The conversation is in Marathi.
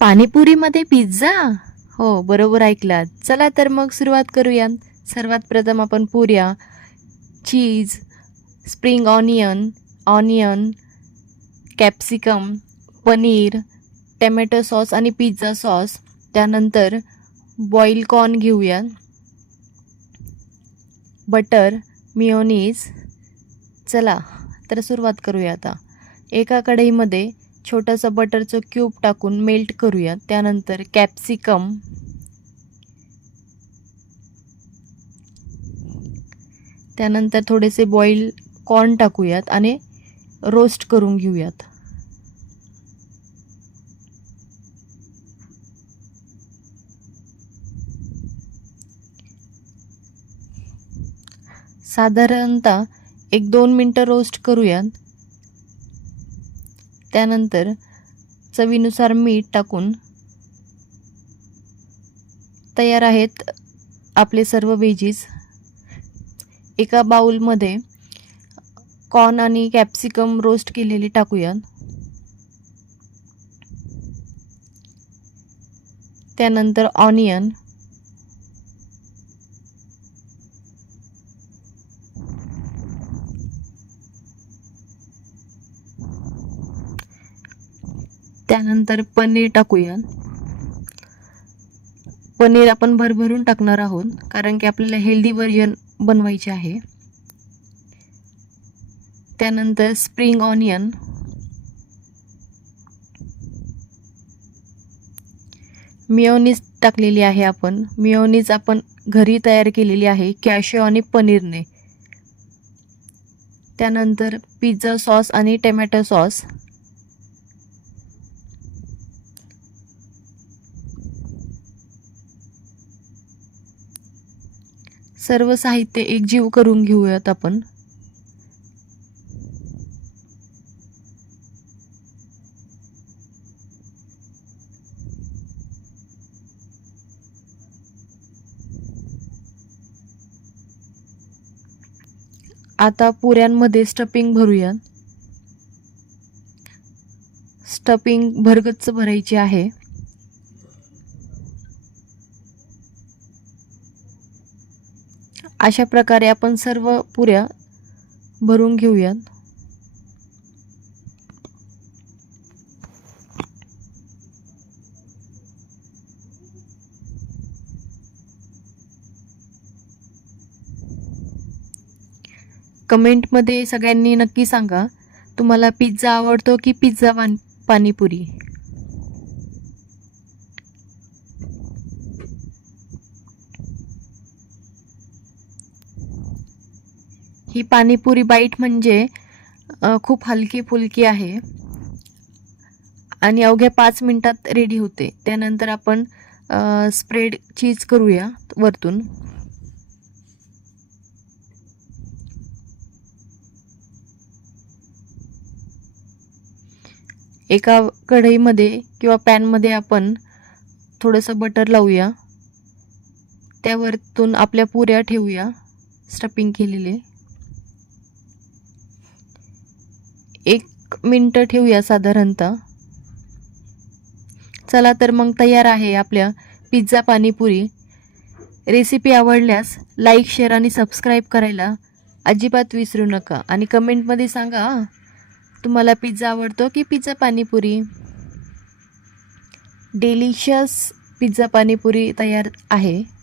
पाणीपुरीमध्ये पिझ्झा? हो बरोबर ऐकलात. चला तर मग सुरुवात करूया सर्वात प्रथम आपण पुऱ्या cheese spring onion onion capsicum paneer tomato sauce आणि पिझ्झा सॉस. त्यानंतर बॉईल कॉर्न घेऊया बटर मिओनीज चला तर सुरुवात करूया आता. एका कढईमध्ये छोटंसं बटरचं क्यूब टाकून मेल्ट करूया. त्यानंतर कॅप्सिकम. त्यानंतर थोडेसे बॉईल कॉर्न टाकूयात आणि रोस्ट करून घेऊयात. साधारणतः एक दोन मिनटं रोस्ट करूयात. त्यानंतर चवीनुसार मीठ टाकून तयार आहेत आपले सर्व वेजीस एका बाउलमध्ये कॉर्न आणि कॅप्सिकम रोस्ट केलेले टाकूयात त्यानंतर ऑनियन त्यानंतर पनीर टाकूया. पनीर आपण भरभरून टाकणार आहोत कारण की आपल्याला हेल्दी व्हर्जन बनवायचे आहे. त्यानंतर स्प्रिंग ऑनियन मिओनीज टाकलेली आहे आपण. मिओनीज आपण घरी तयार केलेली आहे कॅशो आणि पनीरने. त्यानंतर पिझ्झा सॉस आणि टमॅटो सॉस सर्व साहित्य एकजीव करून घेऊयात आपण. आता पुऱ्यांमध्ये स्टफिंग भरूया. स्टफिंग भरगच्च भरायची आहे. अशा प्रकारे आपण सर्व पुऱ्या भरून घेऊयात. कमेंटमध्ये सगळ्यांनी नक्की सांगा तुम्हाला पिझ्झा आवडतो की पिझ्झा पाणीपुरी? ही पाणीपुरी बाईट म्हणजे खूप हलकी फुलकी आहे. आणि अवघ्या पाच मिनिटात रेडी होते. त्यानंतर आपण स्प्रेड चीज करूया वरतून. एका कढईमध्ये किंवा पॅनमध्ये आपण थोडंसं बटर लावूया. त्यावरतून आपल्या पुऱ्या ठेवूया स्टपिंग केलेले. एक मिनटं ठेवूया साधारणतः. चला तर मग तयार आहे आपल्या पिझ्झा पाणीपुरी. रेसिपी आवडल्यास लाईक शेअर आणि सबस्क्राईब करायला अजिबात विसरू नका. आणि कमेंटमध्ये सांगा तुम्हाला पिझ्झा आवडतो की pizza panipuri? Delicious pizza panipuri तयार आहे.